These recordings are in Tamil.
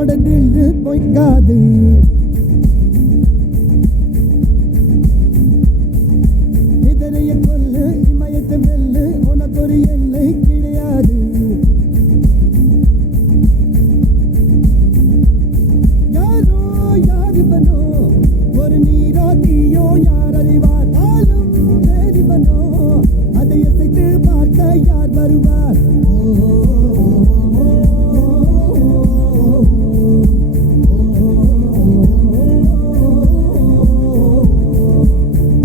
உன்னோட தில்லு பொய்க்காது. இதனைய கொல்லு இமயத்தை வெல்லு உனக்கு ஒரு எல்லை கிடையாது. யாரோ யாரிவனோ ஒரு நீரோ தீயோ யார் அறிவார். ஆளும் வேறிவனோ அதை இசைத்து பார்க்க யார் வருவார்.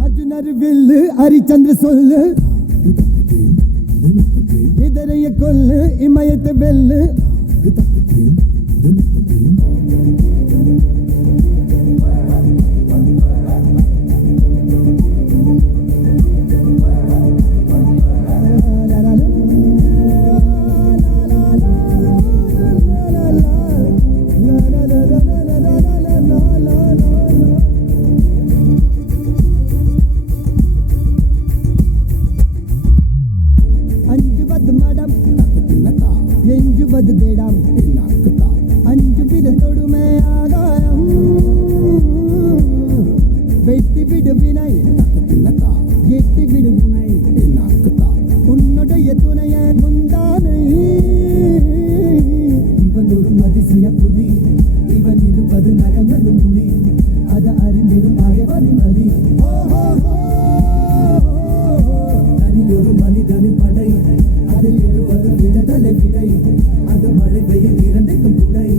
அர்ஜுனர் வில்லு ஹரிச்சந்திர சொல்லு. இதரைய கொல்லு இமயத்தை வெல்லு. அஞ்சுவது மடம் எஞ்சுவது தேடம். அஞ்சு வித தொடுமை ஆகாயம் வெட்டி விடு வினை எட்டி விடு உனை. உன்னுடைய துணைய முந்தானை இவன் ஒரு அதிசய புலி. இவன் இருப்பது நகங்களும் புலி. அது அறிந்திடும் ஆயவனி மலி. தனியொரு மனிதனின் படை அதில் எழுவது விடுதலை விடை. அது மழை பெய்யும் இரண்டுக்கும் துணை.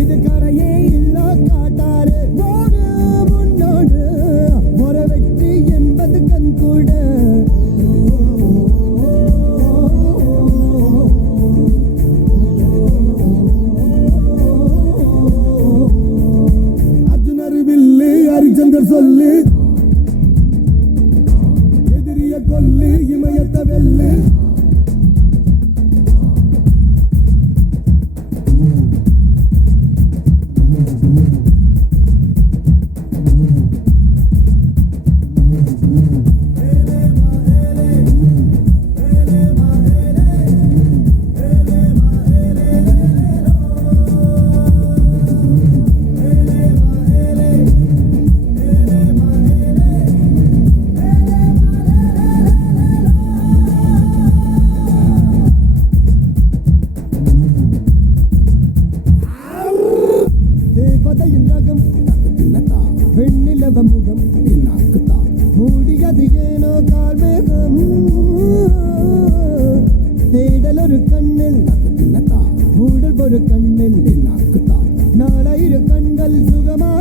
இது கரையே இல்ல காட்டாறு. ஓடு முன்னோடு ஒரு வெற்றி என்பது கண் கூட. அர்ஜுனர் வில்லு ஹரிச்சந்தர் சொல்லு. எதிரிய கொல்லு இமயத்தை வெல்லு. தேவதையின் ரகம் வெண்ணிலவ முகம் மூடியது ஏனோ கார்மேகம். தேடல் ஒரு கண்ணில் மூடல் ஒரு கண்ணில் நாலாயிரம் கண்கள் சுகமா